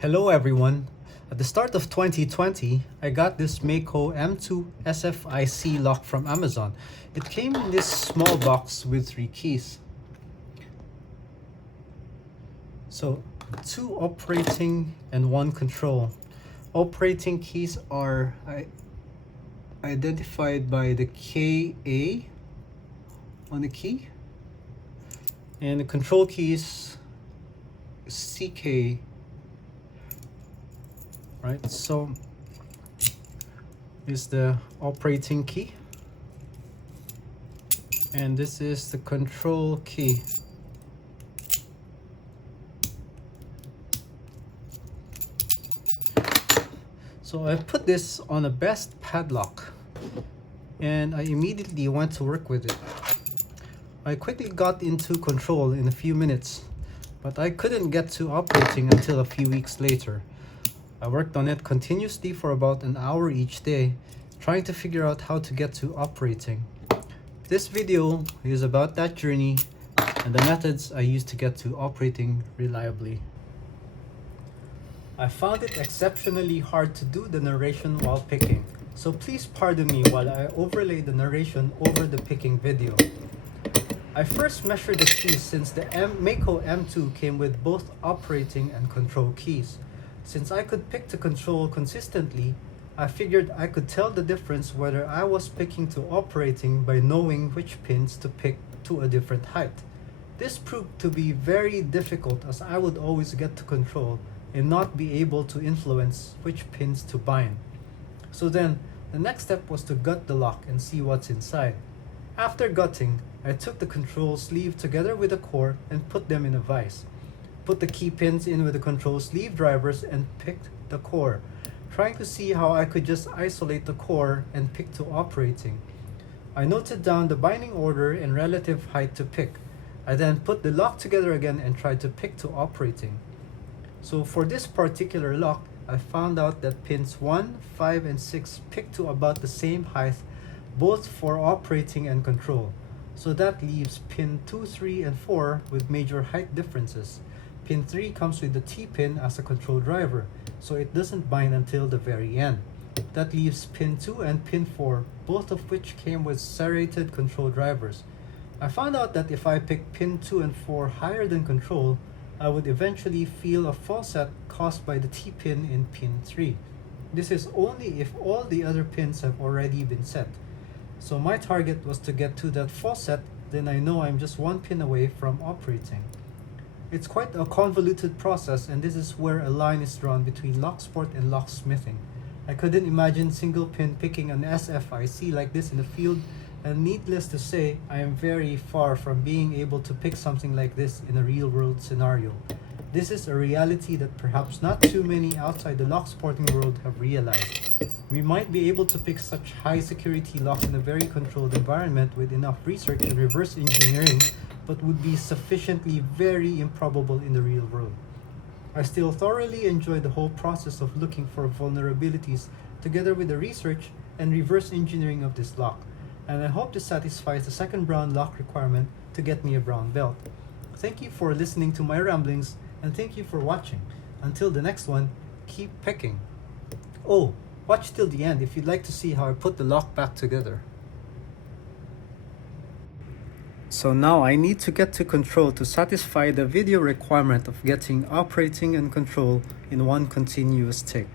Hello everyone. At the start of 2020, I got this Mako M2 SFIC lock from Amazon. It came in this small box with 3 keys. So 2 operating and 1 control. Operating keys are identified by the KA on the key, and the control keys CK. Right, so is the operating key and this is the control key. So I put this on a best padlock and I immediately went to work with it. I quickly got into control in a few minutes, but I couldn't get to operating until a few weeks later. I worked on it continuously for about an hour each day, trying to figure out how to get to operating. This video is about that journey and the methods I used to get to operating reliably. I found it exceptionally hard to do the narration while picking, so please pardon me while I overlay the narration over the picking video. I first measured the keys since the Mako M2 came with both operating and control keys. Since I could pick to control consistently, I figured I could tell the difference whether I was picking to operating by knowing which pins to pick to a different height. This proved to be very difficult as I would always get to control and not be able to influence which pins to bind. So then, the next step was to gut the lock and see what's inside. After gutting, I took the control sleeve together with the core and put them in a vise. Put the key pins in with the control sleeve drivers and picked the core, trying to see how I could just isolate the core and pick to operating. I noted down the binding order and relative height to pick. I then put the lock together again and tried to pick to operating. So for this particular lock, I found out that pins 1, 5, and 6 pick to about the same height, both for operating and control. So that leaves pin 2, 3, and 4 with major height differences. Pin 3 comes with the T-pin as a control driver, so it doesn't bind until the very end. That leaves pin 2 and pin 4, both of which came with serrated control drivers. I found out that if I pick pin 2 and 4 higher than control, I would eventually feel a fall set caused by the T-pin in pin 3. This is only if all the other pins have already been set. So my target was to get to that fall set, then I know I'm just 1 pin away from operating. It's quite a convoluted process, and this is where a line is drawn between locksport and locksmithing. I couldn't imagine single pin picking an SFIC like this in the field, and needless to say, I am very far from being able to pick something like this in a real-world scenario. This is a reality that perhaps not too many outside the locksporting world have realized. We might be able to pick such high-security locks in a very controlled environment with enough research and reverse engineering, but would be sufficiently very improbable in the real world. I still thoroughly enjoy the whole process of looking for vulnerabilities together with the research and reverse engineering of this lock, and I hope this satisfies the second brown lock requirement to get me a brown belt. Thank you for listening to my ramblings, and thank you for watching. Until the next one, keep picking. Oh, watch till the end if you'd like to see how I put the lock back together. So now I need to get to control to satisfy the video requirement of getting operating and control in one continuous tick.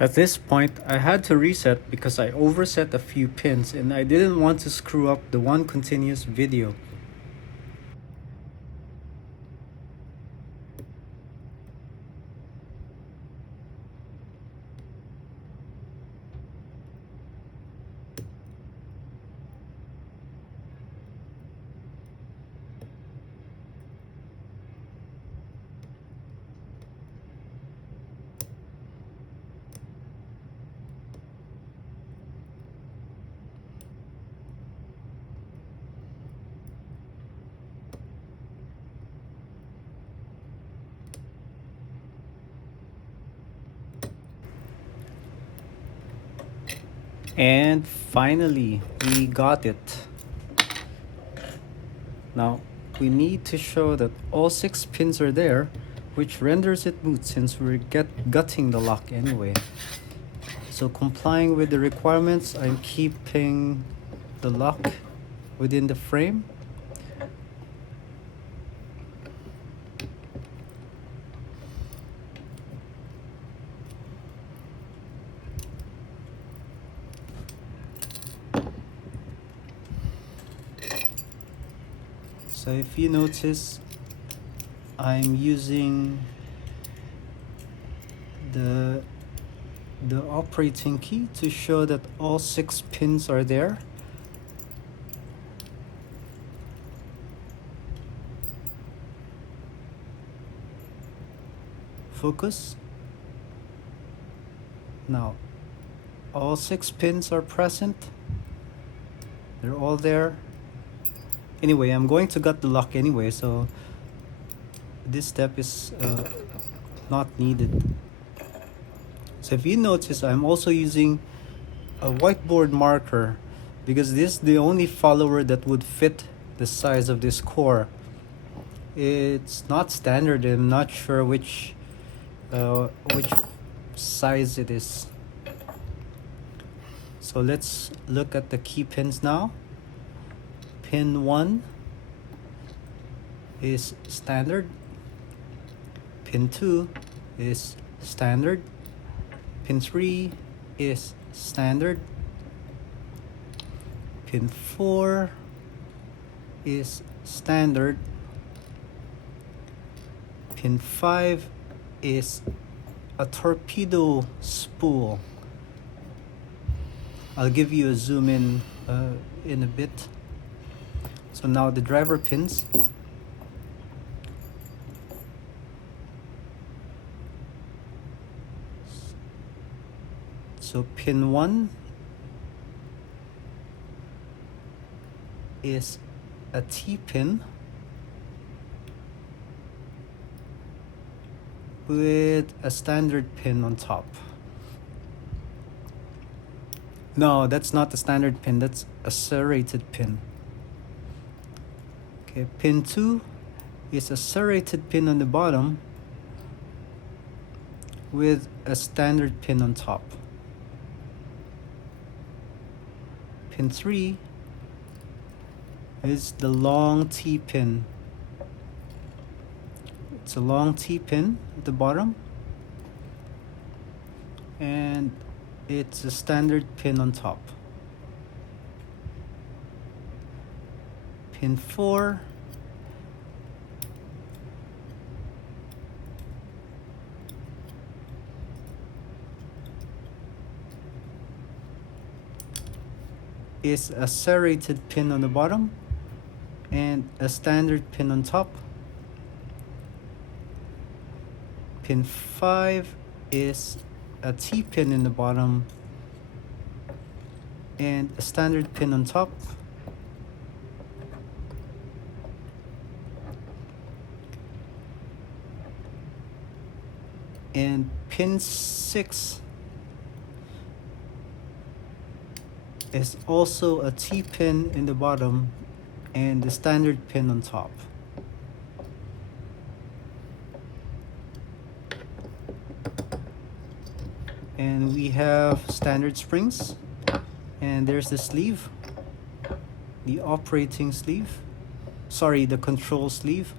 At this point, I had to reset because I overset a few pins and I didn't want to screw up the one continuous video. And finally, we got it. Now, we need to show that all 6 pins are there, which renders it moot since we're gutting the lock anyway. So complying with the requirements, I'm keeping the lock within the frame. So if you notice, I'm using the operating key to show that all 6 pins are there. Focus. Now, all 6 pins are present. They're all there. Anyway, I'm going to gut the lock anyway, so this step is not needed. So if you notice, I'm also using a whiteboard marker because this is the only follower that would fit the size of this core. It's not standard and I'm not sure which size it is. So let's look at the key pins now. Pin 1 is standard. Pin 2 is standard. Pin 3 is standard. Pin 4 is standard. Pin 5 is a torpedo spool. I'll give you a zoom in a bit. So now the driver pins. So pin 1 is a T pin with a standard pin on top. No, that's not the standard pin, that's a serrated pin. Okay, pin 2 is a serrated pin on the bottom with a standard pin on top. Pin 3 is the long T pin. It's a long T pin at the bottom and it's a standard pin on top. Pin 4 is a serrated pin on the bottom and a standard pin on top. Pin 5 is a T pin in the bottom and a standard pin on top. And pin 6 is also a T pin in the bottom and the standard pin on top. And we have standard springs, and there's the sleeve, the operating sleeve, sorry, the control sleeve.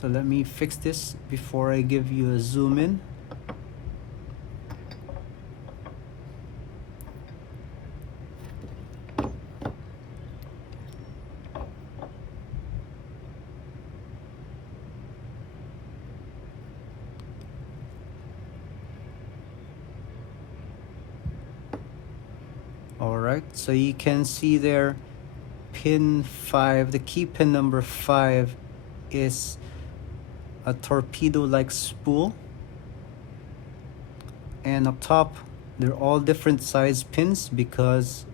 So let me fix this before I give you a zoom in. Alright, so you can see there pin 5, the key pin number 5 is a torpedo-like spool, and up top they're all different size pins because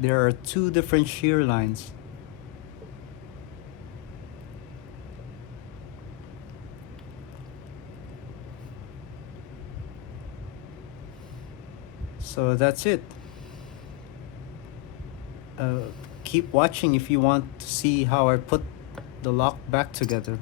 there are 2 different shear lines. So that's it. Keep watching if you want to see how I put the lock back together.